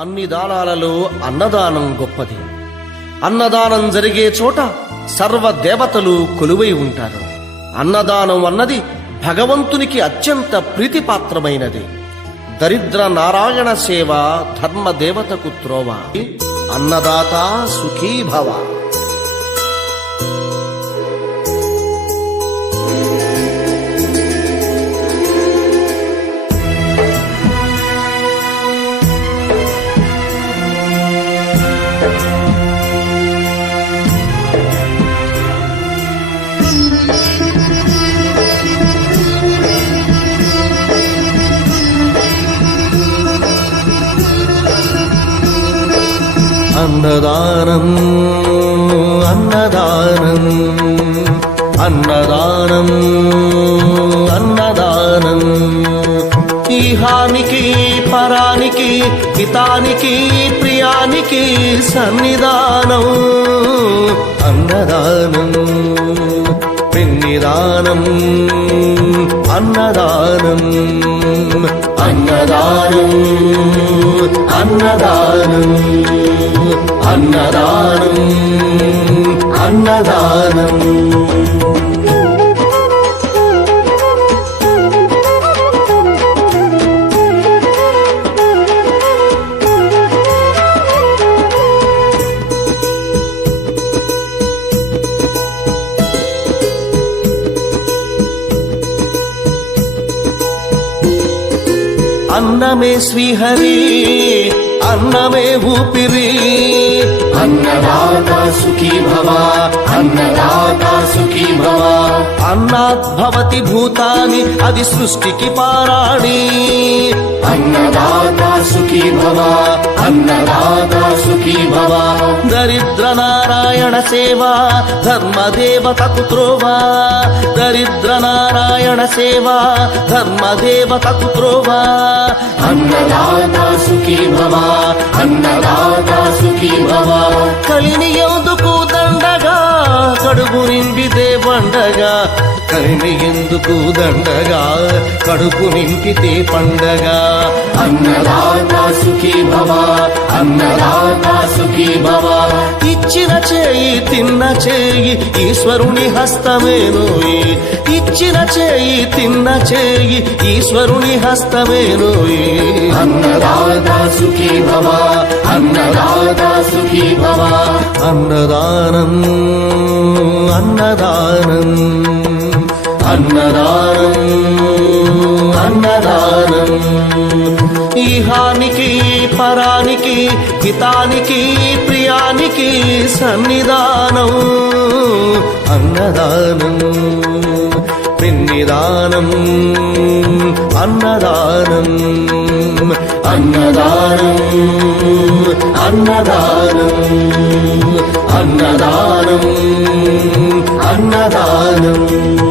అన్ని దానాలలో అన్నదానం గొప్పది. అన్నదానం జరిగే చోట సర్వ దేవతలు కొలువై ఉంటారు. అన్నదానం అన్నది భగవంతునికి అత్యంత ప్రీతిపాత్రమైనది. దరిద్ర నారాయణ సేవ ధర్మదేవతకు త్రోవ. అన్నదాత సుఖీ భవ. అన్నదానం అన్నదానం అన్నదానం అన్నదానం ఈహానికి పరానికి హితానికి ప్రియానికి సన్నిధానం. అన్నదానం పిన్నిదానం అన్నదానం అన్నదానం అన్నదానం అన్నదానం అన్నదానం. అన్నమే శ్రీహరి అన్నమే ఊపిరి. అన్నదాత సుఖీ భవ అన్నదాత సుఖీ భవ. అన్నాద్భవతి భూతాని అది సృష్టికి పారాణి. అన్నదాత సుఖీ భవ అన్నదాత సుఖీ భవ. దరిద్ర నారాయణ సేవ ధర్మదేవతకు త్రోవ. దరిద్ర నారాయణ సేవ ధర్మదేవతకు త్రోవ. అన్నదాత సుఖీ భవ అన్నదాత సుఖీ భవ. కలిని ఎందుకు దండగా కడుపు నింపితే పండగా. కలిని ఎందుకు దండగా కడుపు నింపితే పండగ. అన్నదాత సుఖీ భవ అన్నదాత సుఖీ భవ. ఇచ్చిన చేయి తిన్న చేయి ఈశ్వరుని హస్తమేనోయి. ఇచ్చిన చేయి తిన్న చేయి ఈశ్వరుని హస్తమేనోయి. అన్నదాత సుఖీ భవ అన్నదాత సుఖీ భవ. అన్నదానం అన్నదానం అన్నదానం అన్నదానం ఈహానికి పరానికి హితానికి ప్రియానికి సన్నిధానం. అన్నదానం పిన్నిదానం అన్నదానం అన్నదానం అన్నదానం అన్నదానం అన్నదానం.